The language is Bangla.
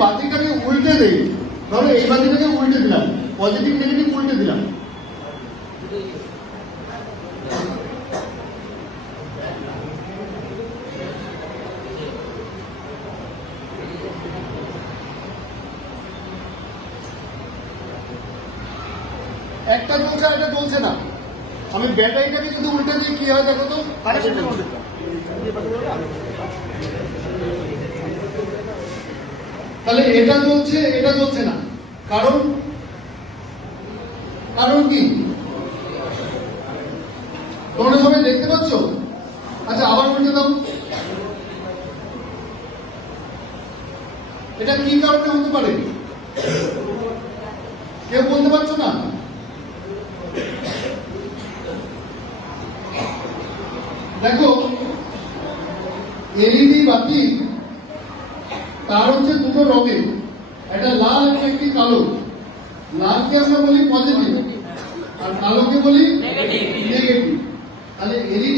বাতিটাকে উল্টে দেই, ধরো এই বাতিটাকে উল্টে দিলাম, পজিটিভ নেগেটিভ উল্টে দিলাম, একটা জ্বলছে আর এটা জ্বলছে না। আমি ব্যাটারিটাকে যদি উল্টে দিই কি হয় দেখো তো, তাহলে এটা জ্বলছে এটা জ্বলছে না, কারণ কারণ কি তোমরা সবাই দেখতে পাচ্ছ? আচ্ছা আবার উল্টে দাও, এটা কি কারণে হতে পারে কেউ বলতে পারছো না? দেখো এলইডি বাতি তার হচ্ছে দুটো রঙের, একটা লাল এবং একটি কালো। লালকে আমরা বলি পজিটিভ আর কালোকে বলি নেগেটিভ। তাহলে এলইডি